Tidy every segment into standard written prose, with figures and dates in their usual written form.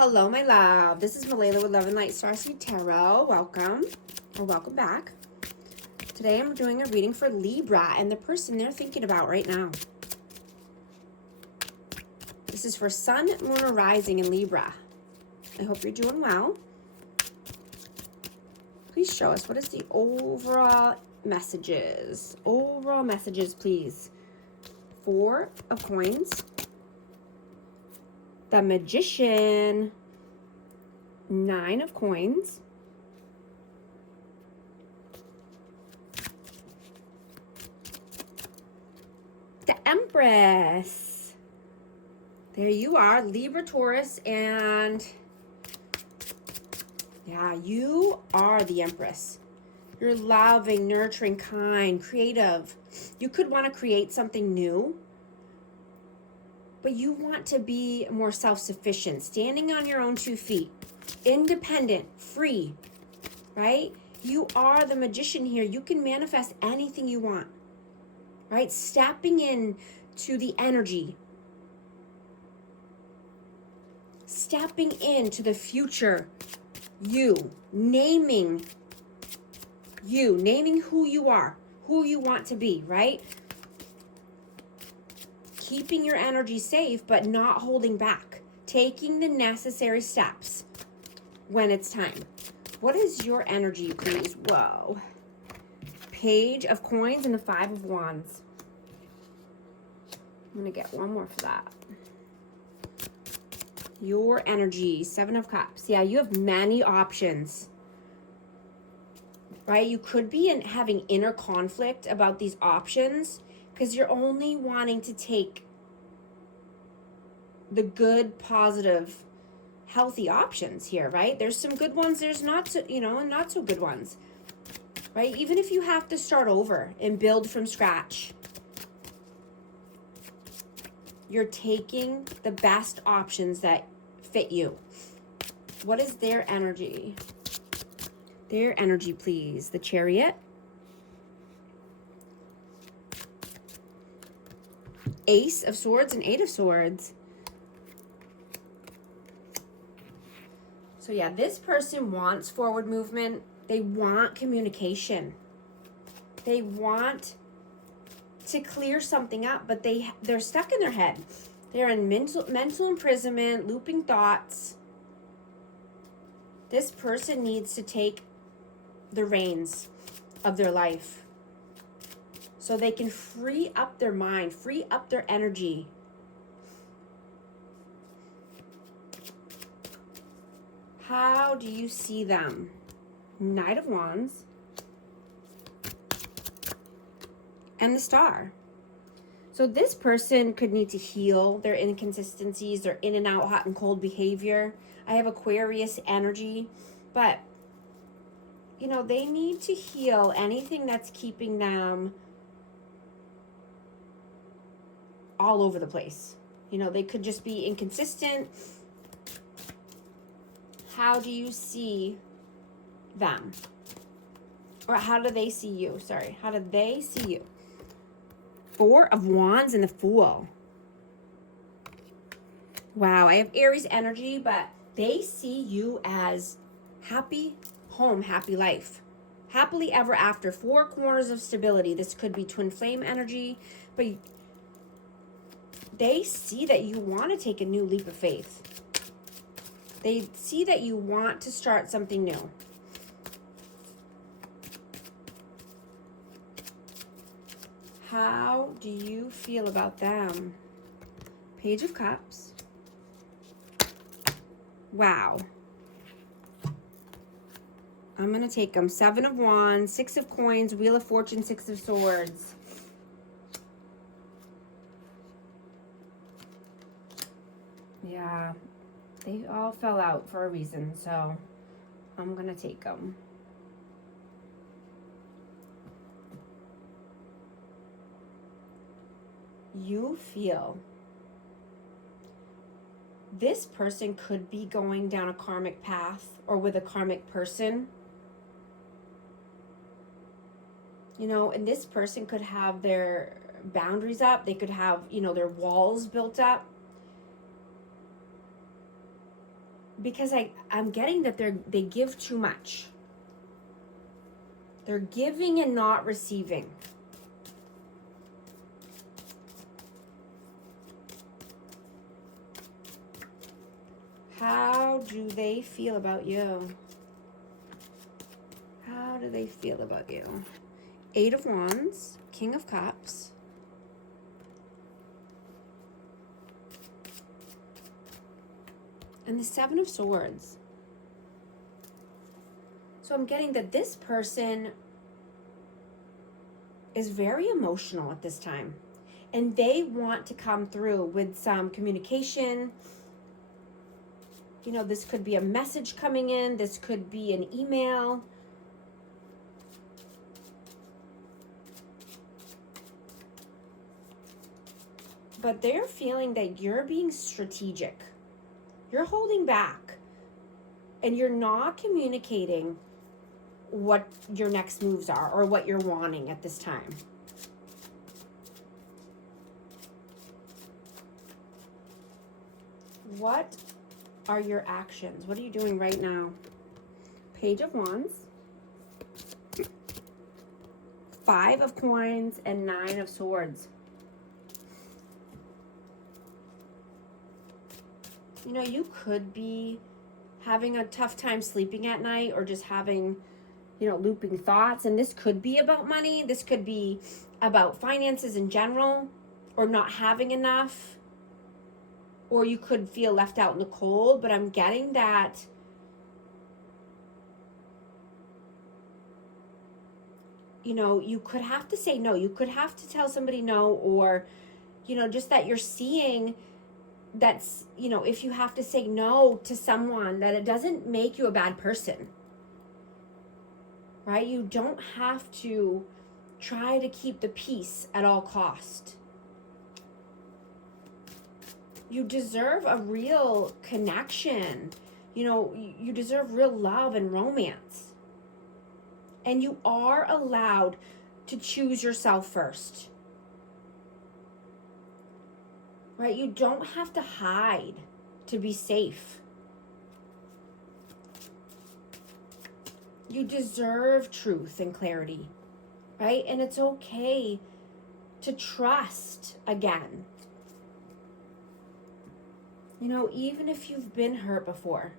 Hello, my love. This is Malayla with Love and Light Starseed Tarot. Welcome, or welcome back. Today I'm doing a reading for Libra and the person they're thinking about right now. This is for Sun, Moon, or Rising in Libra. I hope you're doing well. Please show us, what is the overall messages? Overall messages, please. 4 of Coins. The Magician. 9 of Coins. The Empress. There you are, Libra, Taurus, and yeah, you are the Empress. You're loving, nurturing, kind, creative. You could want to create something new, but you want to be more self-sufficient, standing on your own 2 feet, independent, free, right? You are the Magician here. You can manifest anything you want, right? Stepping in to the energy, stepping into the future you, naming who you are, who you want to be, right? Keeping your energy safe, but not holding back. Taking the necessary steps when it's time. What is your energy, please? Whoa. Page of Coins and the 5 of Wands. I'm going to get one more for that. Your energy, 7 of Cups. Yeah, you have many options, right? You could be having inner conflict about these options because you're only wanting to take the good, positive, healthy options here, right? There's some good ones, there's not so, not so good ones, right? Even if you have to start over and build from scratch, you're taking the best options that fit you. What is their energy? Their energy, please. The Chariot. Ace of Swords and 8 of Swords. So yeah, this person wants forward movement. They want communication. They want to clear something up, but they're stuck in their head. They're in mental imprisonment, looping thoughts. This person needs to take the reins of their life so they can free up their mind, free up their energy. How do you see them? Knight of Wands and the Star. So this person could need to heal their inconsistencies, their in and out, hot and cold behavior. I have Aquarius energy, but they need to heal anything that's keeping them all over the place. They could just be inconsistent. How do you see them? Or how do they see you? Sorry, how do they see you? 4 of Wands and the Fool. Wow, I have Aries energy, but they see you as happy home, happy life. Happily ever after. 4 corners of stability. This could be twin flame energy, but they see that you want to take a new leap of faith. They see that you want to start something new. How do you feel about them? Page of Cups. Wow. I'm going to take them. 7 of Wands, 6 of Coins, Wheel of Fortune, 6 of Swords. Yeah, they all fell out for a reason, so I'm going to take them. You feel this person could be going down a karmic path or with a karmic person. And this person could have their boundaries up. They could have, their walls built up. because I'm getting that they give too much. They're giving and not receiving. How do they feel about you? How do they feel about you? 8 of Wands, King of Cups. And the 7 of Swords. So I'm getting that this person is very emotional at this time. And they want to come through with some communication. You know, this could be a message coming in. This could be an email. But they're feeling that you're being strategic. You're holding back. And you're not communicating what your next moves are or what you're wanting at this time. What are your actions? What are you doing right now? Page of Wands, 5 of Coins, and 9 of Swords. You know, you could be having a tough time sleeping at night, or just having, you know, looping thoughts. And this could be about money. This could be about finances in general, or not having enough. Or you could feel left out in the cold. But I'm getting that you know, you could have to say no. You could have to tell somebody no, or, you know, just that you're seeing that's, you know, if you have to say no to someone, that it doesn't make you a bad person, right? You don't have to try to keep the peace at all cost. You deserve a real connection. You know, you deserve real love and romance. And you are allowed to choose yourself first. Right? You don't have to hide to be safe. You deserve truth and clarity, right? And it's okay to trust again. You know, even if you've been hurt before,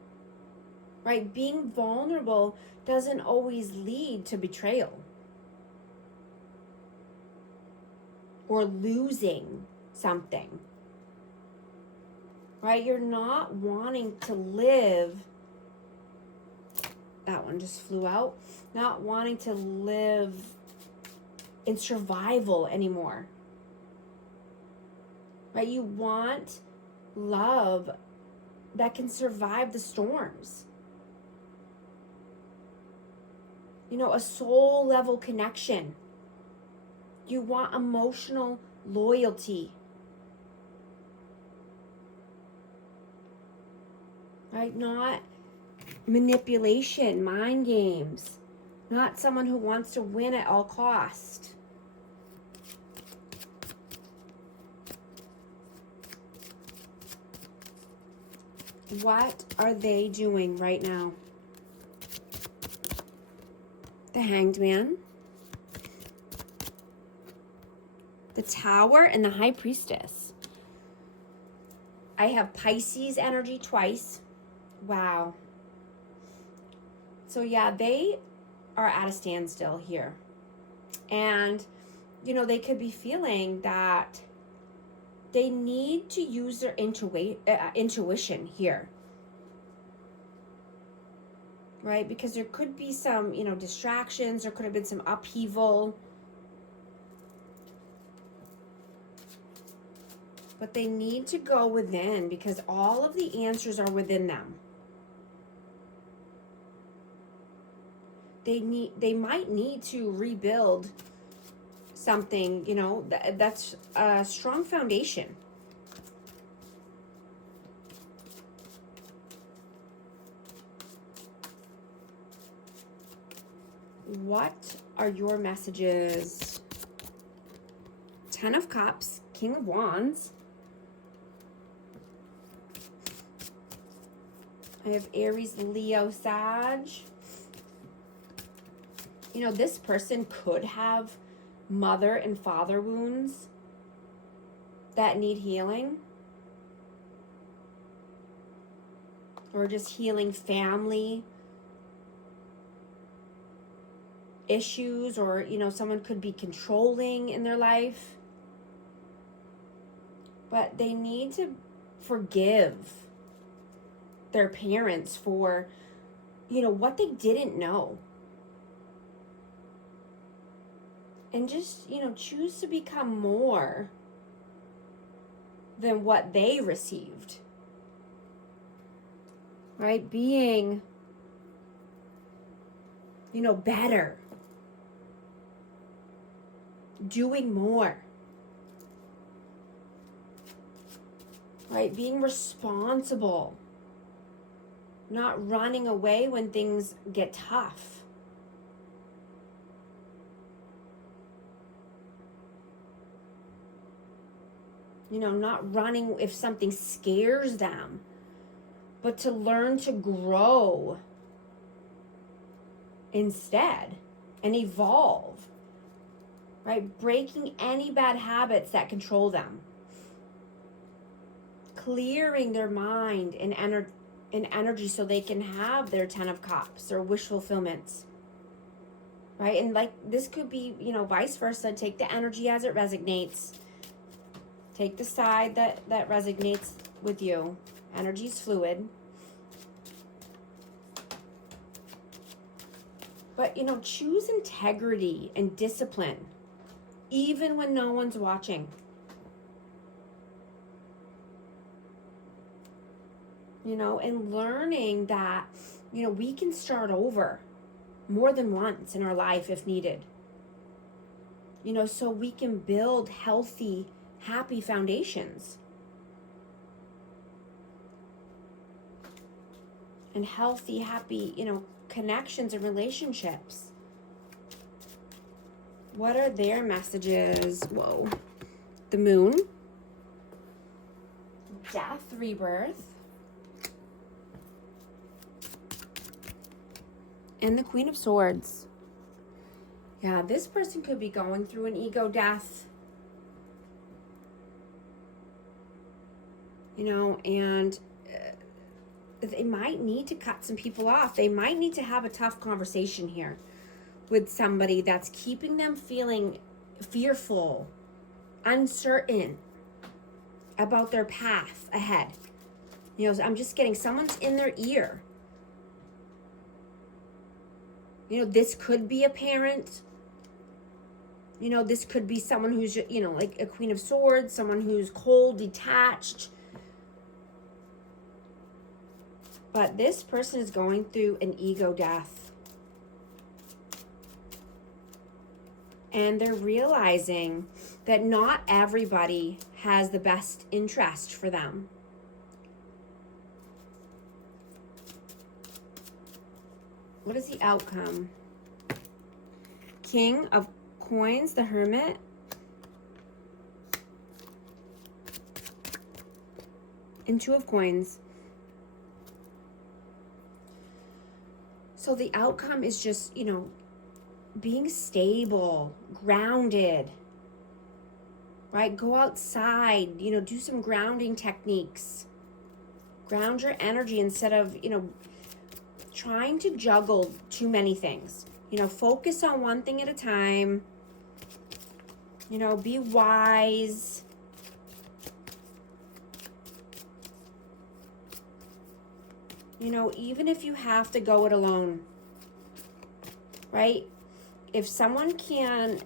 right? Being vulnerable doesn't always lead to betrayal or losing something, right? You're not wanting to live, that one just flew out, not wanting to live in survival anymore, right? You want love that can survive the storms. You know, a soul level connection. You want emotional loyalty. Right? Not manipulation, mind games. Not someone who wants to win at all cost. What are they doing right now? The Hanged Man, the Tower, and the High Priestess. I have Pisces energy twice. Wow. So yeah, they are at a standstill here. And, you know, they could be feeling that they need to use their intuition here. Right? Because there could be some, you know, distractions. There could have been some upheaval. But they need to go within, because all of the answers are within them. They might need to rebuild something, you know, that's a strong foundation. What are your messages? 10 of Cups, King of Wands, I have Aries, Leo, Sag. You know, this person could have mother and father wounds that need healing. Or just healing family issues, or, you know, someone could be controlling in their life. But they need to forgive their parents for, you know, what they didn't know. And just, you know, choose to become more than what they received. Right? Being, you know, better. Doing more. Right? Being responsible. Not running away when things get tough. You know, not running if something scares them, but to learn to grow instead and evolve, right? Breaking any bad habits that control them, clearing their mind and energy so they can have their 10 of Cups, their wish fulfillments, right? And like this could be, you know, vice versa. Take the energy as it resonates. Take the side that resonates with you. Energy's fluid. But, you know, choose integrity and discipline, even when no one's watching. You know, and learning that, you know, we can start over more than once in our life if needed. You know, so we can build healthy, happy foundations. And healthy, happy, you know, connections and relationships. What are their messages? Whoa. The Moon. Death, rebirth. And the Queen of Swords. Yeah, this person could be going through an ego death. You know, and they might need to cut some people off. They might need to have a tough conversation here with somebody that's keeping them feeling fearful, uncertain about their path ahead. You know, so I'm just getting someone's in their ear. You know, this could be a parent. You know, this could be someone who's, you know, like a Queen of Swords, someone who's cold, detached. But this person is going through an ego death. And they're realizing that not everybody has the best interest for them. What is the outcome? King of Coins, the Hermit. And Two of Coins. So the outcome is just, you know, being stable, grounded, right? Go outside, you know, do some grounding techniques. Ground your energy instead of, you know, trying to juggle too many things. You know, focus on one thing at a time. You know, be wise. You know, even if you have to go it alone, right? If someone can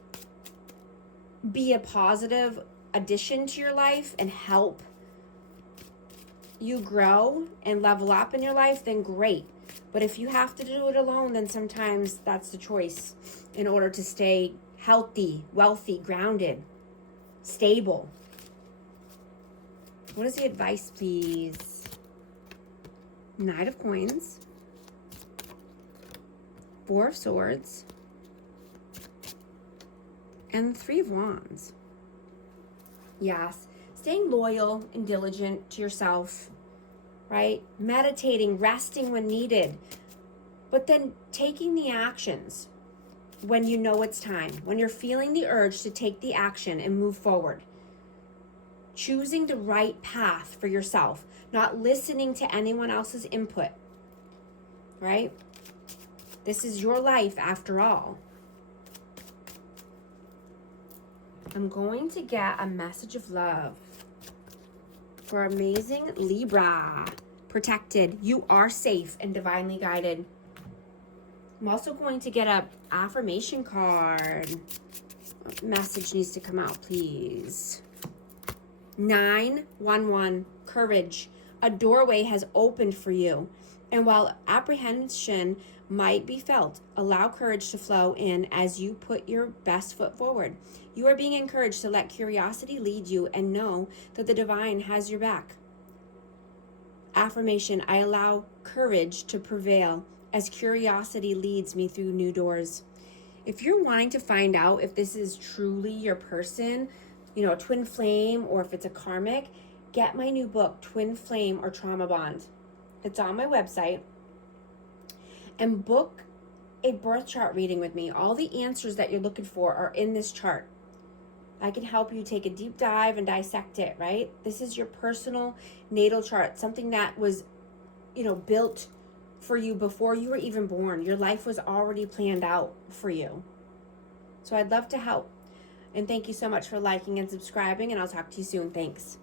be a positive addition to your life and help you grow and level up in your life, then great. But if you have to do it alone, then sometimes that's the choice in order to stay healthy, wealthy, grounded, stable. What is the advice, please? Knight of Coins, Four of Swords, and Three of Wands. Yes, staying loyal and diligent to yourself, right? Meditating, resting when needed, but then taking the actions when you know it's time, when you're feeling the urge to take the action and move forward. Choosing the right path for yourself, not listening to anyone else's input, right? This is your life after all. I'm going to get a message of love for amazing Libra. Protected. You are safe and divinely guided. I'm also going to get a affirmation card. What message needs to come out, please? 911. Courage. A doorway has opened for you. And while apprehension might be felt, allow courage to flow in as you put your best foot forward. You are being encouraged to let curiosity lead you and know that the divine has your back. Affirmation, I allow courage to prevail as curiosity leads me through new doors. If you're wanting to find out if this is truly your person, you know, a twin flame, or if it's a karmic, get my new book, Twin Flame or Trauma Bond. It's on my website. And book a birth chart reading with me. All the answers that you're looking for are in this chart. I can help you take a deep dive and dissect it, right? This is your personal natal chart, something that was, you know, built for you before you were even born. Your life was already planned out for you. So I'd love to help. And thank you so much for liking and subscribing, and I'll talk to you soon. Thanks.